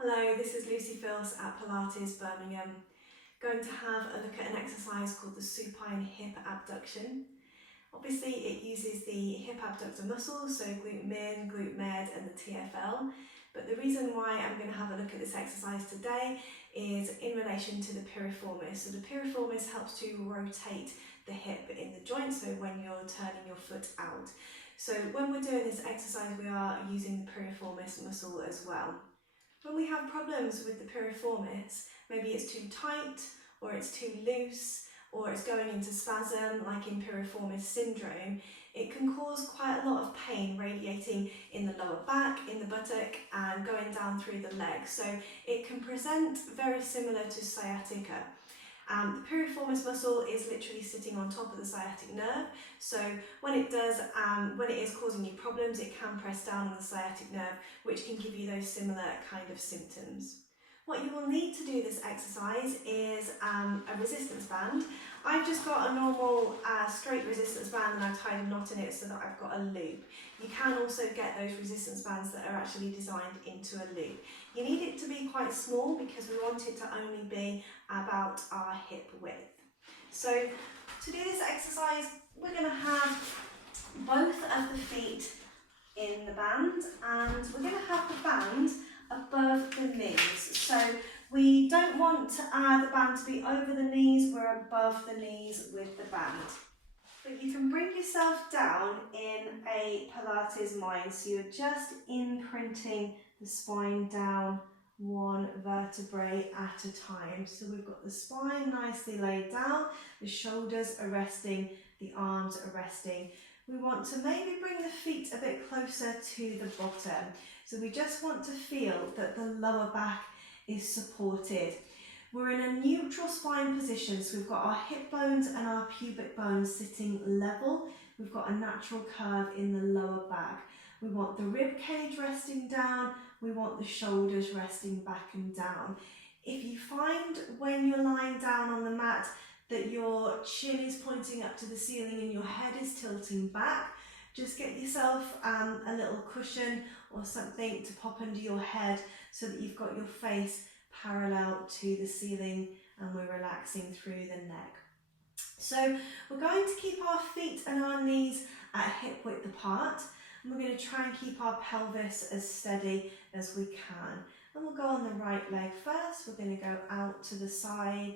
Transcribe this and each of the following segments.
Hello, this is Filce at Pilates Birmingham. Going to have a look at an exercise called the Supine Hip Abduction. Obviously it uses the hip abductor muscles, so Glute Min, Glute Med and the TFL. But the reason why I'm going to have a look at this exercise today is in relation to the piriformis. So the piriformis helps to rotate the hip in the joint, so when you're turning your foot out. So when we're doing this exercise we are using the piriformis muscle as well. When we have problems with the piriformis, maybe it's too tight or it's too loose or it's going into spasm like in Piriformis Syndrome, it can cause quite a lot of pain radiating in the lower back, in the buttock and going down through the legs. So it can present very similar to sciatica. The piriformis muscle is literally sitting on top of the sciatic nerve, so when it is causing you problems, it can press down on the sciatic nerve, which can give you those similar kind of symptoms. What you will need to do this exercise is a resistance band. I've just got a normal straight resistance band and I've tied a knot in it so that I've got a loop. You can also get those resistance bands that are actually designed into a loop. You need it to be quite small because we want it to only be about our hip width. So to do this exercise, we're going to have both of the feet in the band and we're going to have the band above the knees. So we don't want the band to be over the knees, we're above the knees with the band. But you can bring yourself down in a Pilates mind, so you're just imprinting the spine down one vertebrae at a time. So we've got the spine nicely laid down, the shoulders are resting, the arms are resting. We want to maybe bring the feet a bit closer to the bottom. So we just want to feel that the lower back is supported. We're in a neutral spine position, so we've got our hip bones and our pubic bones sitting level. We've got a natural curve in the lower back. We want the rib cage resting down, we want the shoulders resting back and down. If you find when you're lying down on the mat that your chin is pointing up to the ceiling and your head is tilting back, just get yourself a little cushion or something to pop under your head so that you've got your face parallel to the ceiling and we're relaxing through the neck. So we're going to keep our feet and our knees at hip width apart and we're going to try and keep our pelvis as steady as we can. And we'll go on the right leg first. We're going to go out to the side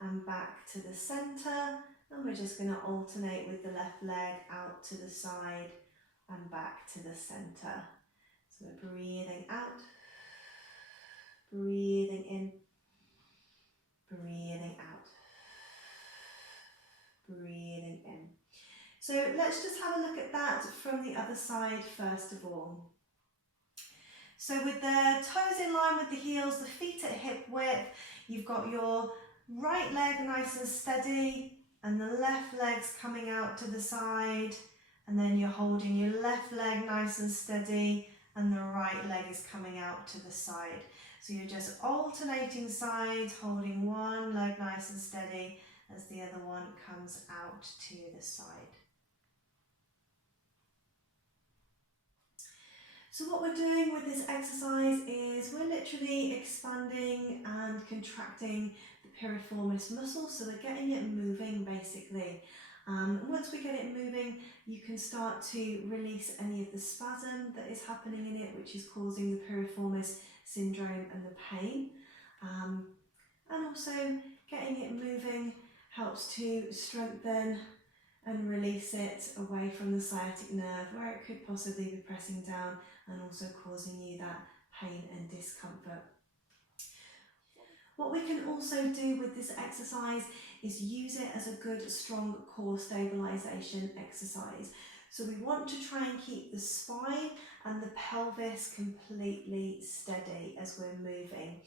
and back to the centre, and we're just going to alternate with the left leg out to the side and back to the centre. So we're breathing out, breathing in, breathing out, breathing in. So let's just have a look at that from the other side first of all. So with the toes in line with the heels, the feet at hip width, you've got your right leg nice and steady and the left leg's coming out to the side, and then you're holding your left leg nice and steady and the right leg is coming out to the side. So you're just alternating sides, holding one leg nice and steady as the other one comes out to the side. So what we're doing with this exercise is we're literally expanding and contracting the piriformis muscle, so we're getting it moving basically. Once we get it moving, you can start to release any of the spasm that is happening in it, which is causing the Piriformis Syndrome and the pain. And also getting it moving helps to strengthen and release it away from the sciatic nerve where it could possibly be pressing down and also causing you that pain and discomfort. What we can also do with this exercise is use it as a good strong core stabilisation exercise. So we want to try and keep the spine and the pelvis completely steady as we're moving.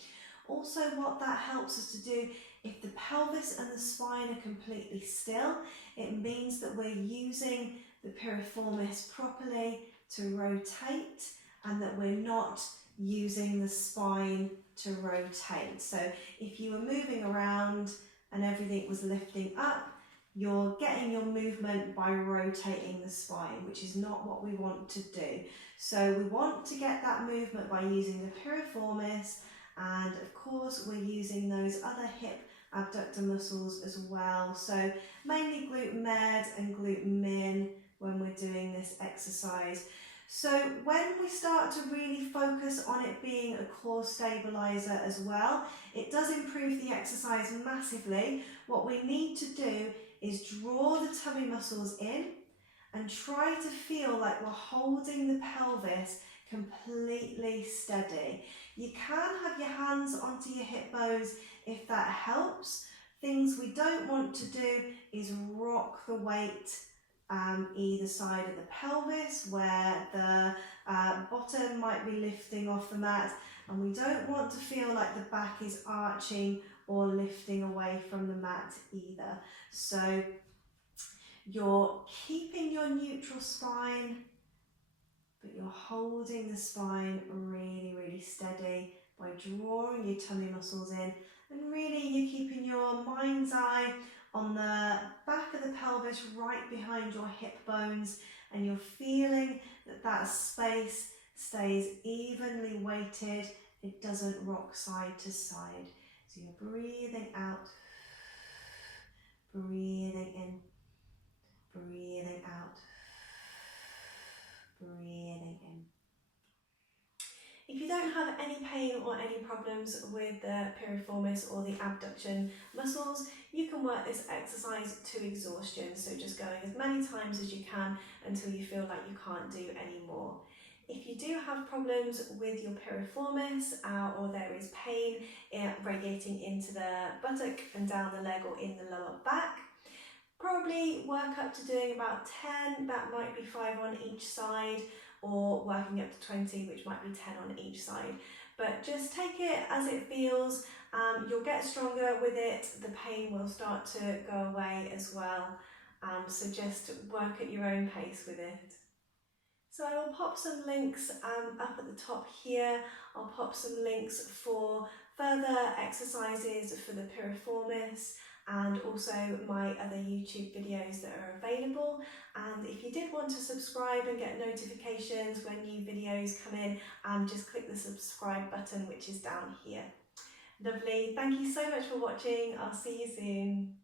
Also what that helps us to do, if the pelvis and the spine are completely still, it means that we're using the piriformis properly to rotate and that we're not using the spine to rotate. So if you were moving around and everything was lifting up, you're getting your movement by rotating the spine, which is not what we want to do. So we want to get that movement by using the piriformis, and of course we're using those other hip abductor muscles as well. So mainly glute med and glute min when we're doing this exercise. So when we start to really focus on it being a core stabilizer as well, it does improve the exercise massively. What we need to do is draw the tummy muscles in and try to feel like we're holding the pelvis completely steady. You can have your hands onto your hip bones if that helps. Things we don't want to do is rock the weight either side of the pelvis, where the bottom might be lifting off the mat, and we don't want to feel like the back is arching or lifting away from the mat either. So you're keeping your neutral spine, but you're holding the spine really, really steady by drawing your tummy muscles in, and really you're keeping your mind's eye on the back of the pelvis right behind your hip bones, and you're feeling that that space stays evenly weighted. It doesn't rock side to side. So you're breathing out, breathing in, breathing out, breathing in. If you don't have any pain or any problems with the piriformis or the abduction muscles, you can work this exercise to exhaustion, so just going as many times as you can until you feel like you can't do any more. If you do have problems with your piriformis or there is pain radiating into the buttock and down the leg or in the lower back, probably work up to doing about 10, that might be 5 on each side, or working up to 20, which might be 10 on each side. But just take it as it feels. You'll get stronger with it. The pain will start to go away as well. So just work at your own pace with it. So I will pop some links up at the top here. I'll pop some links for further exercises for the piriformis, and also my other YouTube videos that are available. And if you did want to subscribe and get notifications when new videos come in, just click the subscribe button, which is down here. Lovely, thank you so much for watching. I'll see you soon.